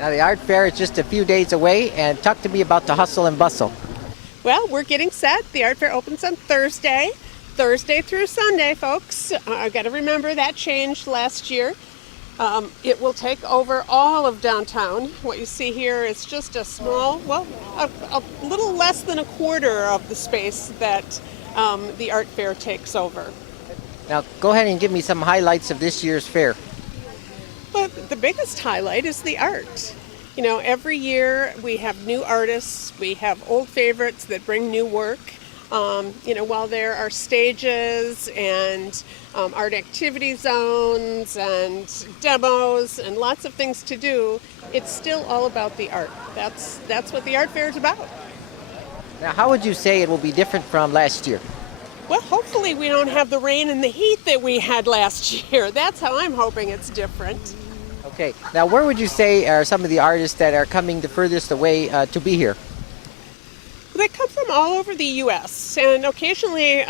Now, the art fair is just a few days away, and talk to me about the hustle and bustle. Well, we're getting set. The art fair opens on Thursday through Sunday, folks. I've got to remember that changed last year. It will take over all of downtown. What you see here is just a small, a little less than a quarter of the space that the art fair takes over. Now, go ahead and give me some highlights of this year's fair. But the biggest highlight is the art. You know, every year we have new artists, we have old favorites that bring new work. While there are stages and art activity zones and demos and lots of things to do, it's still all about the art. That's what the art fair is about. Now, how would you say it will be different from last year? Well, hopefully we don't have the rain and the heat that we had last year. That's how I'm hoping it's different. Okay. Now, where would you say are some of the artists that are coming the furthest away to be here? They come from all over the U.S. and occasionally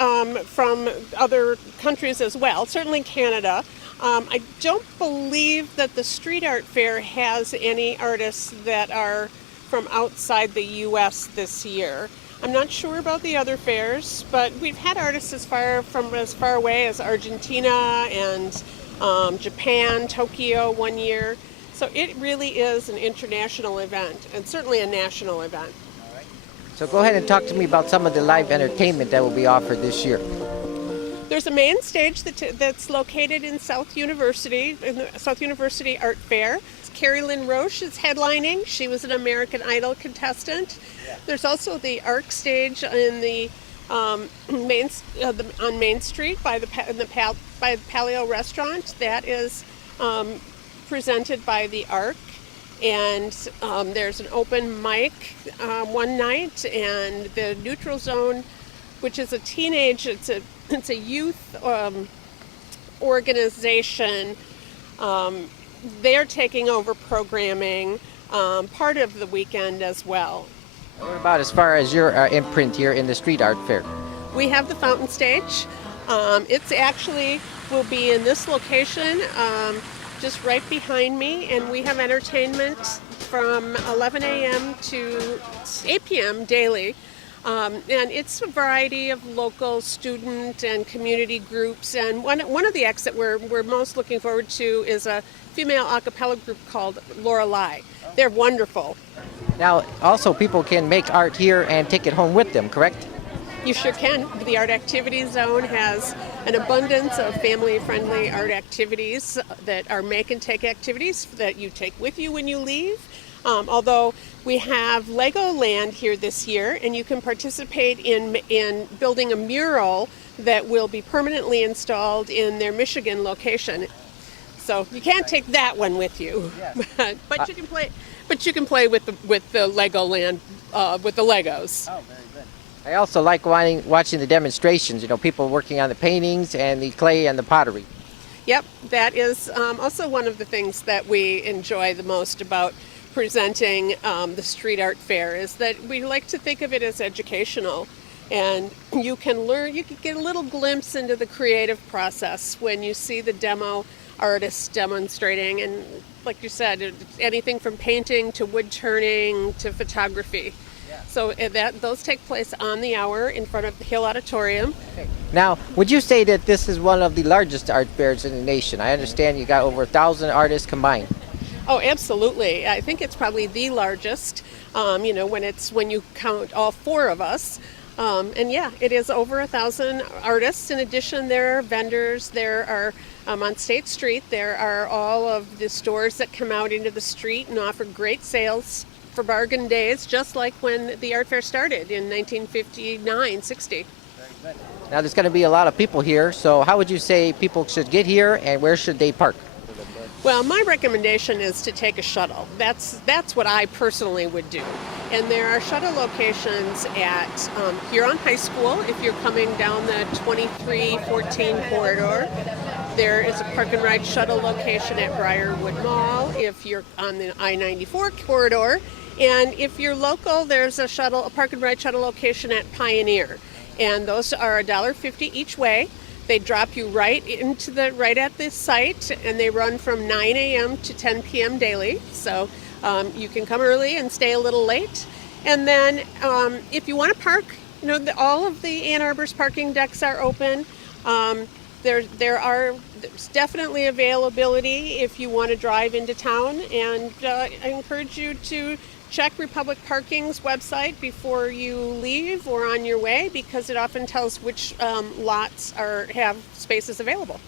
from other countries as well, certainly Canada. I don't believe that the street art fair has any artists that are from outside the U.S. this year. I'm not sure about the other fairs, but we've had artists as far away as Argentina and Japan, Tokyo one year. So it really is an international event and certainly a national event. So go ahead and talk to me about some of the live entertainment that will be offered this year. There's a main stage that's located in South University, in the South University Art Fair. Carrie Lynn Roche is headlining. She was an American Idol contestant. Yeah. There's also the ARC stage in the on Main Street by the Paleo Restaurant. That is presented by the ARC. And there's an open mic one night, and the Neutral Zone, which is it's a youth organization. They're taking over programming part of the weekend as well. What about as far as your imprint here in the street art fair? We have the fountain stage. It's actually will be in this location. Just right behind me, and we have entertainment from 11 a.m. to 8 p.m. daily. And it's a variety of local student and community groups. And one of the acts that we're most looking forward to is a female a cappella group called Lorelei. They're wonderful. Now, also people can make art here and take it home with them, correct? You sure can. The Art Activity Zone has an abundance of family-friendly art activities that are make-and-take activities that you take with you when you leave. Although we have Legoland here this year, and you can participate in building a mural that will be permanently installed in their Michigan location. So you can't take that one with you, yes. but you can play. But you can play with the Legoland with the Legos. Oh, very good. I also like watching the demonstrations. You know, people working on the paintings and the clay and the pottery. Yep, that is also one of the things that we enjoy the most about presenting the street art fair is that we like to think of it as educational, and you can get a little glimpse into the creative process when you see the demo artists demonstrating, and like you said, anything from painting to wood turning to photography. Yeah. So those take place on the hour in front of the Hill Auditorium. Okay. Now, would you say that this is one of the largest art fairs in the nation? I understand you got over 1,000 artists combined. Oh, absolutely. I think it's probably the largest, when you count all four of us. And yeah, it is over 1,000 artists. In addition, there are vendors. There are, on State Street, there are all of the stores that come out into the street and offer great sales for bargain days, just like when the art fair started in 1959-60. Now, there's going to be a lot of people here, so how would you say people should get here, and where should they park? Well, my recommendation is to take a shuttle. That's what I personally would do. And there are shuttle locations at Huron High School if you're coming down the 2314 corridor. There is a park and ride shuttle location at Briarwood Mall if you're on the I-94 corridor. And if you're local, there's a park and ride shuttle location at Pioneer. And those are $1.50 each way. They drop you right at this site, and they run from 9 a.m. to 10 p.m. daily. So you can come early and stay a little late. And then if you want to park, all of the Ann Arbor's parking decks are open. There's definitely availability if you want to drive into town, and I encourage you to check Republic Parking's website before you leave or on your way, because it often tells which lots have spaces available.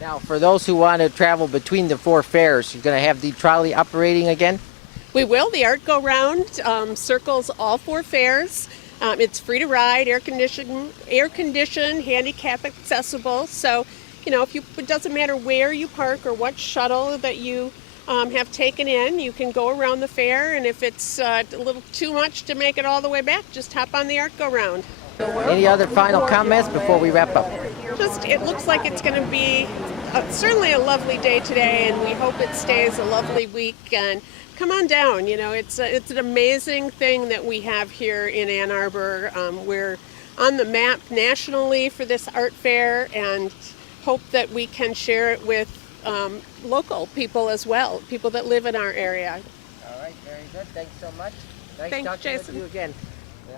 Now, for those who want to travel between the 4 fairs, you're going to have the trolley operating again? We will. The Art Go Round circles all 4 fairs. It's free to ride, air conditioned, handicap accessible. So, it doesn't matter where you park or what shuttle that you have taken in, you can go around the fair, and if it's a little too much to make it all the way back, just hop on the Art Go Round. Any other final comments before we wrap up? It looks like it's going to be certainly a lovely day today, and we hope it stays a lovely week. And come on down. It's an amazing thing that we have here in Ann Arbor. We're on the map nationally for this art fair, and hope that we can share it with local people as well, people that live in our area. All right, very good. Thanks so much. Nice Thanks, talking Jason. with you again. Yeah.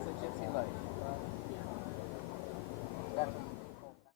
It's a gypsy life.